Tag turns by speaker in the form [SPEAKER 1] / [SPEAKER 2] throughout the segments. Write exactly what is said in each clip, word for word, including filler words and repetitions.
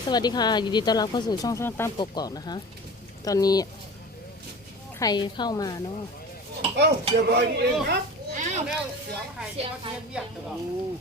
[SPEAKER 1] สวัสดีค่ะยินดีต้อนรับเข้าสู่ช่องช่องตามกกอกนะคะตอนนี้ใครเข้ามาเนาะ
[SPEAKER 2] เอ้าเสียบอยนี่เองครับอ้าวแล้วเสียงไข่เสียงเทียนเบียดตลอด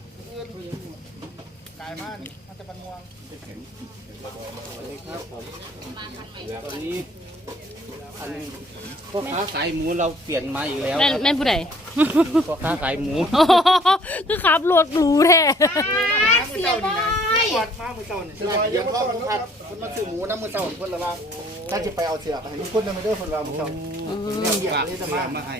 [SPEAKER 2] กายมากนี่มันจะเป็นงวงสวัสดีครับผมตอนนี้อันนี้พ่อค้าขายหมูเราเปลี่ยนมาอีกแล้ว
[SPEAKER 1] แม่นแม่นผู้ใด
[SPEAKER 2] พ่อค้าขายหมู
[SPEAKER 1] คือขับรถหรูแท้
[SPEAKER 2] เสียบอยกอดมาเมื่อเช้านี่เสียบอยเดี๋ยวพ่อผมพัดคนมาซื้อหมูน้ำมือเช้าเพิ่นละว่าถ้าจะไปเอาเสือไปให้ทุกคนมาเด้อเพิ่นว่าเมื่อเช้าเรื่องอยากที่จะมามาให้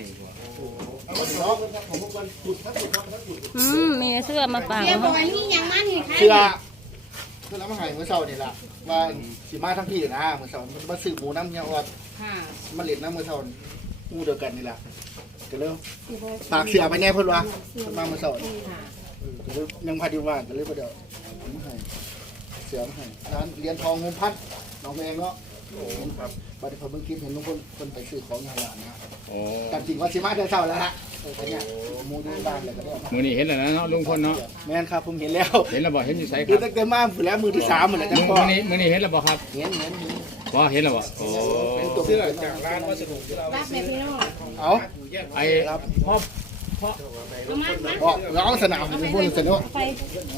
[SPEAKER 1] อืมมีเสื้อมาฝาก
[SPEAKER 3] เสียบอยนี่ยังมานี่ใคร
[SPEAKER 2] เสือเพิ่นละมาให้เมื่อเช้านี่ล่ะว่าสิมาทั้งพี่นะเมื่อเช้ามันมาซื้อหมูน้ำเฮียออด
[SPEAKER 3] ค่ะ
[SPEAKER 2] มาเล่นน้ำมือเช้าหมูเดียวกันนี่ล่ะก็เลยฝากเสือไปแน่เพิ่นว่ามาเมื่อเช้า
[SPEAKER 3] ค่ะ
[SPEAKER 2] ยังพาดีว่างกันเลยประเดี๋ยวผมให้เสือมาให้ร้านเรียนทองโฮมพัดน้องเองเนาะครับบัดนี้ผมเพิ่งคิดเห็นลุงพลคนไปซื้อของอย่างนั้นนะแต่จริงว่าสิมาเดือนเช้าแล้วฮะเออเนี่ยมูดูบ้านเลยก็ได้
[SPEAKER 4] มือนี้เห็นแล้วนะเนาะลุงพลเนาะ
[SPEAKER 2] แม่นครับผมเห็นแล้ว
[SPEAKER 4] เห็นแล้วบอกเห็นอยู่ไสค
[SPEAKER 2] คื
[SPEAKER 4] รั
[SPEAKER 2] อบ ตั้งแต่มาฝืนแล้วมือที่สามเหมือนกัน
[SPEAKER 4] มือ
[SPEAKER 2] พ่อ
[SPEAKER 4] มือนี้มือนี้เห็นแล้วบอกครับ
[SPEAKER 2] เห็นเห็นเห็น
[SPEAKER 4] บอกเห็นแล้วบอกโอ้
[SPEAKER 2] เป็นตัวเสื้อจากร้านวัสดุที่เรา
[SPEAKER 3] รับแม่พี่น้อง
[SPEAKER 2] เอา
[SPEAKER 4] ไอ้พ่อพ่อ
[SPEAKER 3] เอามามา
[SPEAKER 2] บอกร้องสนามเป็นพวกสนุก
[SPEAKER 3] ไป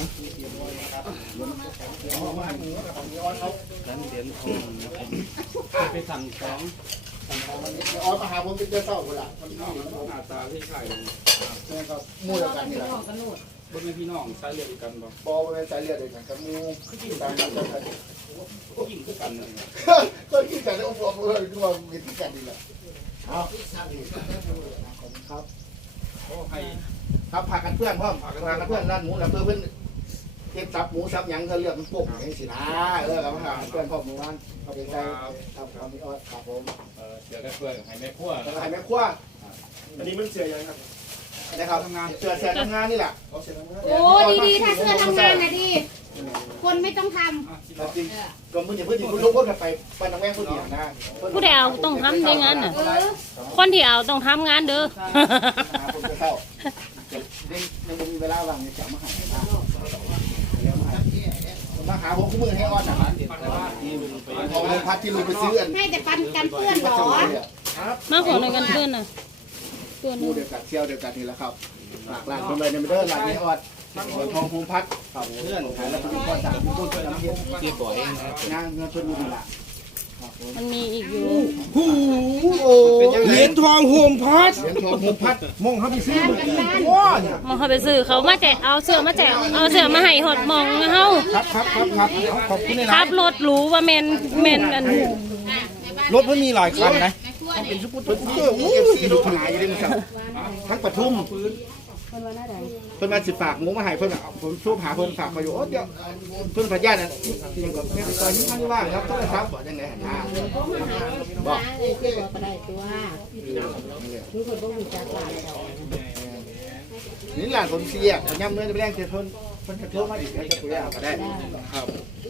[SPEAKER 4] ไปสั่งของ
[SPEAKER 2] ออมาหาผมเป็นเจ้าเศร้าคนละมันหน้าตาที่ใช่แม่ครับมูเดียวกันนี่แหละ
[SPEAKER 4] บนพี่น้องใช้เรียกกันบ่
[SPEAKER 2] บอเป็นสายเลือดเดียวกันกับมูตามกันกัน
[SPEAKER 4] ยิ่งคือกันเลย
[SPEAKER 2] ก็คิดกันแล้วพวกเราดูว่ามีที่กันดีแหละเอาครับ
[SPEAKER 4] โอ้ให้
[SPEAKER 2] ครับพากันเพื่อนพ่อพากันเพื่อนร้านหมูแล้วเพื่อนเพื่อนเก็บซับหมูซับยังก็เลือกมันปุ๊บอย่างนี้สินะเออครับพาเพื่อนพ่อหมู่บ้านเขาเป็นใจครับเขามีออดครับผม
[SPEAKER 4] เออเสือกับเพื่อนให้แม่ครัว
[SPEAKER 2] แล้วก็ให้แม่ครัวอันนี้มันเสียยังครับนะครับทำงานเสือเสือทำงานนี่แหละ
[SPEAKER 3] โอ้ดีๆถ้าเสื้อทำงานนะดีคนไม่ต้องท
[SPEAKER 2] จริงก็มึงอย่าเพิ่งอย่าเพิ่งลุกกันไปไปนักแม่ผู้เดียวนะ
[SPEAKER 1] ผู้ใดเอาต้องทำได้งั้นน่ะ
[SPEAKER 3] ำเออ
[SPEAKER 1] คนที่เอาต้องทำงานเด้อ
[SPEAKER 2] ผมจะเข้ายังยังมีเวลาว่างจะมาหามาหาผมคู่มือให้ออนนะพอเป็นพัดที่ลุงไปซื้ออัน
[SPEAKER 3] ให้แต่ปันกันเพื่อนเหรอ
[SPEAKER 1] มาขอหน่อยกันเพื่อนน่ะตัว
[SPEAKER 2] คู่
[SPEAKER 1] นึง
[SPEAKER 2] เดียวกันเที่ยวเดียวกันนี่แหละครับหลากหลายคนเลยในเดอร์หลากนี้ออดทองภูมิพัฒน์เพื่อนขายแล้วเป็นก้อนสามเป็นต้นเป็นน้ำเย็นเกี่ยวบ่อยงานเงินชนบุรีละ
[SPEAKER 1] มันมีอีกอยู่
[SPEAKER 2] หูเหรียญทองโฮมพัดเหรียญทองโฮมพัดมองครับพี่ซื้อว้าเนี่ย
[SPEAKER 1] มองเขาไปซื้อเขามาแจกเอาเสื้อมาแจกเอาเสื้อมาให้หดมองเฮา
[SPEAKER 2] ครับครับครับครับขอบคุณนะ
[SPEAKER 1] ขับรถหรูว่าเมนเมนอัน
[SPEAKER 2] รถมันมีหลายคันนะ
[SPEAKER 3] แม่ครัวเนี่ย
[SPEAKER 2] เป็นซุปเปอร์ทูเกอร์อู้ยดูขนาดอยู่เลยมั้งทั้งปทุมเพิ่นมาสิฝากหมูมาให้เพิ่นผมช่วยหาเพิ่นฝากมาอยู่โอ้เดี๋ยวเพิ่นพญาน่ะยังกับแม่ตอนนี้ท่านว่างครับโทรศัพท์บอกจังได๋หาบอก
[SPEAKER 3] เลยเสียบอกก็ได้ตัวทุกคนต้องมีจักรหลานเรา
[SPEAKER 2] นี่หลานผมเสียย่ำเมื่อไปแรงเทเพิ่นเพิ่นจะโทรมาอีกแล้วจะคุยก็ได้ครับ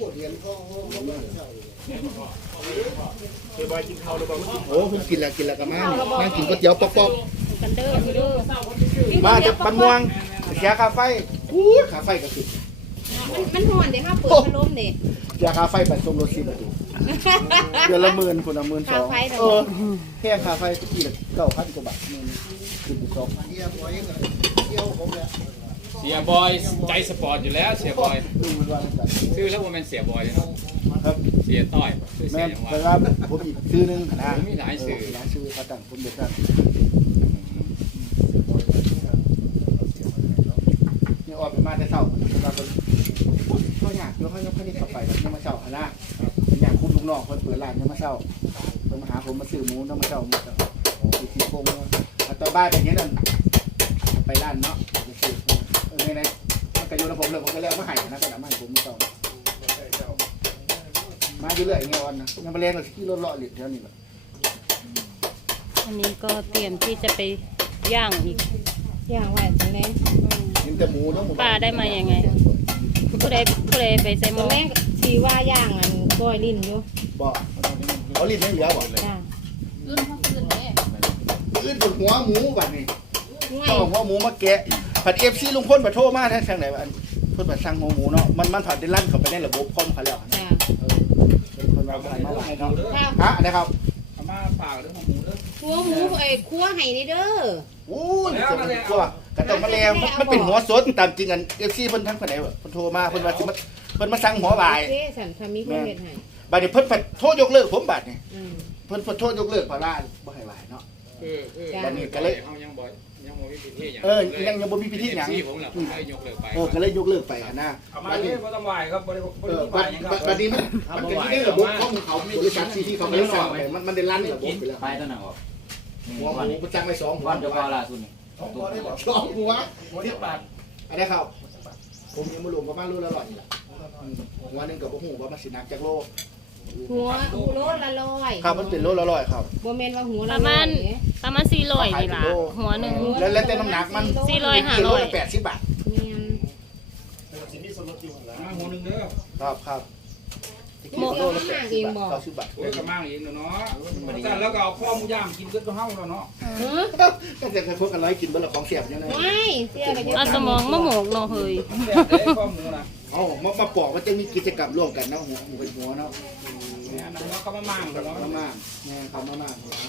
[SPEAKER 2] โอ้คุณกินแล้วกินแล้วก็มานั่งกินก๋วยเตี๋ยวป๊อก
[SPEAKER 1] กันเด้อเด้อ
[SPEAKER 2] ๆมาจากปันม่วงเสียค่าไฟอู้ค่าไฟก็คือ
[SPEAKER 3] มันมันห่อนเดี๋ยวข้าเปิดพัดลมเนี่ย
[SPEAKER 2] เสียค่าไฟไปส่งรถสิบประตูเดือนละหมื่นคนละหมื่นสองเออแค่ค่าไฟกี่ละเก้าพันกว่าบาทหมื่นสิบสองพันเดียวบ่ยังเที่ยวผมเนี่ย
[SPEAKER 4] เสียบอยใจสปอร์ตอยู่แล้วเสียบอย
[SPEAKER 2] อือว่าจัด
[SPEAKER 4] ชื่อแล้วว่ามันเสียบอยเลยเนาะ
[SPEAKER 2] ครับ
[SPEAKER 4] เสียต้อยชื่อเสี
[SPEAKER 2] แม่
[SPEAKER 4] ย
[SPEAKER 2] น
[SPEAKER 4] อย่าง
[SPEAKER 2] แต่
[SPEAKER 4] ว่า
[SPEAKER 2] ว่าผมอีกชื่อนึงนะ
[SPEAKER 4] มีหลายชื่อ
[SPEAKER 2] หลายชื่อเขาตั้งผมเด็กตั้งนี่ออกไปมาแต่เช้าเราเป็นเขาอยากแล้วเขาเขานี่เข้าไปแบบนี้มาเช้าฮะนะอยากคุมลูกน้องคนเปิดร้านเนี่ยมาเช้าเพิ่นมาหาผมมาซื้อหมูน้ำมาเช้าหมูกับสีสีโป่งตอนบ่ายไปเงี้ยนั่นไปร้านเนาะไปซื้อเออในๆมันก็อยู่ในผมเลยผมก็เลยมาให้นะกระดาษมาให้ผมมาเช้ามาอยู่เรื่อยเงี้ยวันนะยังมาเลี้ยงเราที่รถเลาะหลิดเท่านี้แหละ
[SPEAKER 1] อันนี้ก็เตรียมที่จะไปย่างอีก
[SPEAKER 3] อย่างไรตรงนี้
[SPEAKER 2] กินแต่หมูทั้งหมด
[SPEAKER 1] ป้าได้มายังไงผู้ใดผู้ใดไปใส่ห
[SPEAKER 3] ต
[SPEAKER 1] ม
[SPEAKER 3] รง
[SPEAKER 1] อ
[SPEAKER 3] นี้สีว่าย่างอันก้อยลิ้นอยู่
[SPEAKER 2] บอกเขาลิ้นไม่เหลือบอก
[SPEAKER 3] จ้า
[SPEAKER 2] ขึ้นบนหัวหมูบัดนี้
[SPEAKER 3] ไง
[SPEAKER 2] ต้องหัวหมูมาแกะผัดเอฟซีลุงพ่นมาโทษมาแท้ทางไหนบ้านพิ่นมาสั่งหมูหมูเนาะมันมันผ่านได้ลั่นเข้าไปในระบบคอมเขาแล้วนะ
[SPEAKER 3] จ้า
[SPEAKER 2] เออเป็นคนว่าผ่านมาหลายเนาะ
[SPEAKER 3] ค่ะ
[SPEAKER 2] ฮะนะครับ
[SPEAKER 4] เอามาฝากเรื่องของหมูเด้อ
[SPEAKER 3] หัวหมูไอ้คั่วไห้นี่เด้อ
[SPEAKER 2] อู้ยจะเป็นกลัวกระต้องมาแล้วมันมันเป็นหัวสดตามจริงอัน เอฟ ซี เพิ่นทั้งคนไหนเพิ่นโทรมาเพิ่นว่าสิมาเพิ่นมาสั่งหัวบาย
[SPEAKER 3] โอเคสันทามีคนเฮ็ดให้
[SPEAKER 2] บัดนี้เพิ่นโทรยกเลิกผมบัดนี่
[SPEAKER 3] อืม
[SPEAKER 2] เพิ่นเพิ่นโทรยกเลิกเพราะว่าบ่ให้บายเนาะ
[SPEAKER 4] เออเออ
[SPEAKER 3] จ้ะ
[SPEAKER 4] วันนี้ก็เลยเอายังบ่ยังบ่มีพิธีหยัง
[SPEAKER 2] เออยังยังบ่มีพิธีหยัง
[SPEAKER 4] ที่ผมล่ะผมให้ยกเลิกไป
[SPEAKER 2] เออก็เลยยกเลิกไปหั่นนะ
[SPEAKER 5] เอามา
[SPEAKER 2] บัด
[SPEAKER 5] เล
[SPEAKER 2] นี้
[SPEAKER 5] ยบ่ต้องไหวครับบ่ได้บ่
[SPEAKER 2] เอ
[SPEAKER 5] ได้
[SPEAKER 2] อ
[SPEAKER 5] ไหว
[SPEAKER 2] บัด
[SPEAKER 5] หยังครับ
[SPEAKER 2] บัดนี้มันมันก็อยู่ในระบบของเขาบริษัทซีที่เขาไม่ได้สั่งไปมันมันได้ลั่นระบบไปแล้ว
[SPEAKER 6] ไปตัวหนังออก
[SPEAKER 2] หัวหมูประจังไปสองหัว
[SPEAKER 6] วันจะพอล่าสุดนี่
[SPEAKER 2] สองหัวได้บ่สองหัวหัวเดียวบาทอันนี้ครับผมยังบ่รวมประมาณโลละร้อยนี่ล่ะหัวหนึงก็บ่ฮู้ว่ามันสิหนักจักโล
[SPEAKER 3] หัวโลละร้อย
[SPEAKER 2] ครับมันเป็นโลละร้อยครับ
[SPEAKER 3] บ่แม่นว่าหัว
[SPEAKER 1] ป
[SPEAKER 3] ละ
[SPEAKER 1] ระมาณ
[SPEAKER 3] อยเนี่ย
[SPEAKER 1] ประมาณสี่ร้อยนี่ล่ะหัวหนึ่ง
[SPEAKER 2] แล้วแล้วแต่น้ำหนักมัน
[SPEAKER 1] สี่ร้อยห้าร้อย
[SPEAKER 2] โลละแปดสิบบาท
[SPEAKER 3] แม่น
[SPEAKER 4] มาหัวหนึงเด้อ
[SPEAKER 2] ครับครับ
[SPEAKER 3] โมโลละแปดสิบบาท
[SPEAKER 2] เก้าสิบบาท
[SPEAKER 4] โอ้ยก็มั่งเองเนาะสั่นแล้วก็เอาข้อหมูย่างกินก็เฮาแล้วเนาะ
[SPEAKER 3] เออ
[SPEAKER 2] ตั้งแต่เคยพบกันร้อยกินเบอร์ละของเสียบยังไง
[SPEAKER 3] ไม่เสียก็จะ
[SPEAKER 1] เอาสมองมาหมกเนาะเฮ้ย
[SPEAKER 4] แซ่บเด้ข้อหมูน่ะ
[SPEAKER 2] เอามามาปอกมันจะมีกิจกรรมร่วมกันเนาะหัวหมูเป็นหัวเนาะ
[SPEAKER 4] เนี่ยนะเนาะก็มามั่ง
[SPEAKER 2] กับ
[SPEAKER 4] เนาะ
[SPEAKER 2] มาม่าแม่ครับมาม่าหัว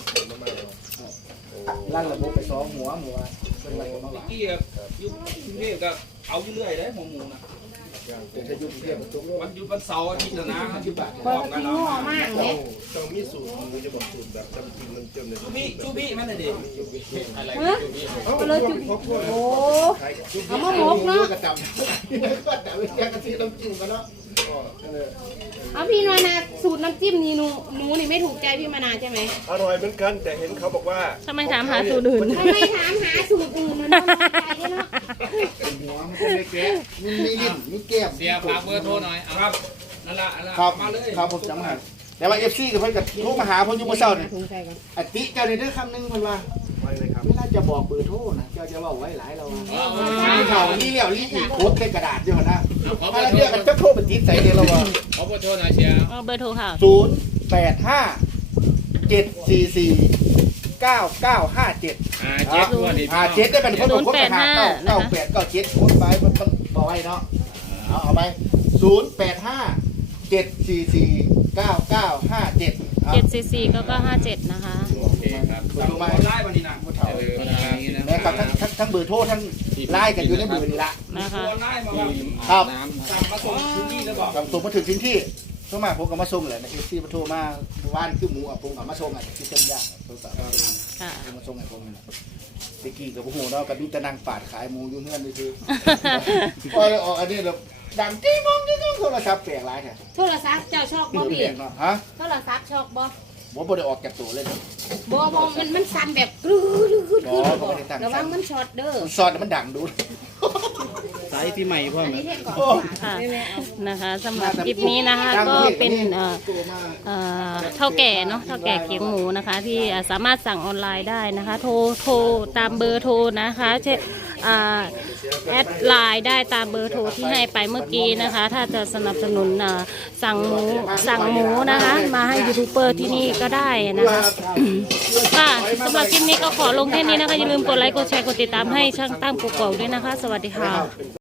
[SPEAKER 2] ลั่นระบบไปสองหัวหัวเป็นไรกันมา
[SPEAKER 4] เมื่อ
[SPEAKER 2] บ้าง
[SPEAKER 4] กี้อยู่กรุงเทพก็เอาอยู่เรื่อยเด้หัวหมูน่ะ
[SPEAKER 2] เดี๋ยวถ้ายุ่งเทียบกับตัวโล
[SPEAKER 4] วันหยุดวันเสาร์อาทิตย์น่ะนะ
[SPEAKER 2] ห้าสิบบาท
[SPEAKER 3] เปิดกินหัวมากเลย
[SPEAKER 5] ต้องมีสูตรมันจะบอกสูตรแบบจำจริงมันเติมเลย
[SPEAKER 4] จูบี้จูบี้มันน่ะดิ
[SPEAKER 3] ฮะเอาเลยจุ๊บโอ้เอามาหมกเนาะ
[SPEAKER 2] กระจำก็แต่ไม่แยกกันที่ต้องจิ้มกันเนาะ
[SPEAKER 3] เอาพี่มานาสูตรน้ำจิ้มนี่หนูหนูนี่ไม่ถูกใจพี่มานาใช่ไหม
[SPEAKER 5] อร่อยเหมือนกันแต่เห็นเขาบอกว่า
[SPEAKER 1] ทำไมถามหาสูตรอื่น
[SPEAKER 3] ทำไมถามหาสูตรอื่นมันต้องใจเนาะ
[SPEAKER 2] เป็นหัวมันก็ไม่แก่มีมีลิ้นมีแก้ม
[SPEAKER 4] เสียฝากเบอร์โทรหน่อยเอาครับนั่นล่ะนั่นล่ะ
[SPEAKER 2] ครับ
[SPEAKER 4] มาเลย
[SPEAKER 2] ครับผมจำได้แต่ว่าเอฟซีกับเพิ่นกับโทรมาหาผมอยู่เมื่อเช้านี่
[SPEAKER 3] ถุงใส่ก่อน
[SPEAKER 2] อติเจ้านี่เด้อคำหนึงเพิ่นว่า
[SPEAKER 5] ไว้เลยครับ
[SPEAKER 2] ไม่น่าจะบอกเบอร์โทรนะเจ้าจะเว้าไว้หลายเรา
[SPEAKER 4] เอา
[SPEAKER 2] มีเท่านี้แล้วนี่อีกโค้ดในกระดาษอยู่หั่นนะ
[SPEAKER 4] ขอเบ
[SPEAKER 2] ถ้า
[SPEAKER 4] อร์โท
[SPEAKER 2] เรียก
[SPEAKER 4] ร
[SPEAKER 2] กันจะโทรไปติดใส่เด้อเราว่า
[SPEAKER 4] ขอเบอร์โทรหน่อยเชียร์
[SPEAKER 1] เอาเบอร์โทรค่ะ
[SPEAKER 2] ศูนย์แปดห้าเจ็ดสี่สี่เก้าเก้าห้าเจ็ด
[SPEAKER 4] อ่าเจ็ดตัวนี่
[SPEAKER 2] อ่าเจ็ดได้เป็นคนคนไปหาเก้าเก้าแปดเก้าเจ็ดโค้ดไปมันมันบอกไว้เนาะเอาเอาไปศูนย์แปดห้าเจ็ดสี่สี่เก้าเก้าห้าเจ็ด
[SPEAKER 1] เจ็ดสี่สี่ก็ก็ห้าเจ็ดนะคะ
[SPEAKER 4] โอเคครับสั่งออนไลน์วันนี้นะเออนะ
[SPEAKER 2] นะครับทั้งทั้งทั้งเบอร์โทรทั้งไลน์กันอยู่ในเบอร์นี่ละ
[SPEAKER 1] นะคะ
[SPEAKER 4] ออนไลน์มาว่า
[SPEAKER 2] ครับ
[SPEAKER 4] สั่งมาส่งถึงที่แล้วบอก
[SPEAKER 2] กับส่งมาถึงพื้นที่เข้ามาผมกับมาส่งเลยนะเอฟซีมาโทรมาว่านคือหมูอ่ะผมกับมาส่งอ่ะที่เส้นย่างโทรศัพท์
[SPEAKER 1] ค่ะ
[SPEAKER 2] มาส่งให้ผมนี่แหละตะกี้กับผู้หูเนาะกับมีแตะนางปาดขายหมูอยู่เงื่อนนี่คือพอออกอันนี้แบบดังจี้มองจี้มองโทรศัพท์แปลกหลายแท้
[SPEAKER 3] โทรศัพท์เจ้าชอบบ่
[SPEAKER 2] แป
[SPEAKER 3] พี่
[SPEAKER 2] ลกเนาะฮะ
[SPEAKER 3] โทรศัพท์ชอบบ่
[SPEAKER 2] ผมบ่ได้ออกจากตัวเลยเนาะ
[SPEAKER 3] บ่บ่มันมันสั่นแบบกรึ๊ดกรึ๊ดกรึ๊ด
[SPEAKER 2] อ๋อเขาไม่ได้ตั้ง
[SPEAKER 3] ระวังมันช็อตเด้อ
[SPEAKER 2] ซอดมันดังดู
[SPEAKER 6] สายที่ใหม่พ่อ
[SPEAKER 3] อัน
[SPEAKER 6] ม
[SPEAKER 3] นี้เทศก่อน
[SPEAKER 2] โอ้
[SPEAKER 1] ค่ะนะคะสำหรับคลิปนี้นะคะก็เป็นเอ่อ
[SPEAKER 2] ตัวมา
[SPEAKER 1] เอ่อเท่าแก่เนาะเท่าแก่เขียงหมูนะคะ ที่อ่าสามารถสั่งออนไลน์ได้นะคะ โทรโทรตามเบอร์โทรนะคะเช่นอ่าแอดไลน์ได้ตามเบอร์โทรที่ให้ไปเมื่อกี้นะคะ ถ้าจะสนับสนุนอ่าสั่งหมูสั่งหมูนะคะ มาให้ยูทูบเบอร์ที่นี่ก็ได้นะคะค่ะสำหรับคลิปนี้ก็ขอลงแค่นี้นะคะอย่าลืมกดไลค์กดแชร์กดติดตามให้ช่างตั้มกกอกด้วยนะคะ สวัสดีค่ะ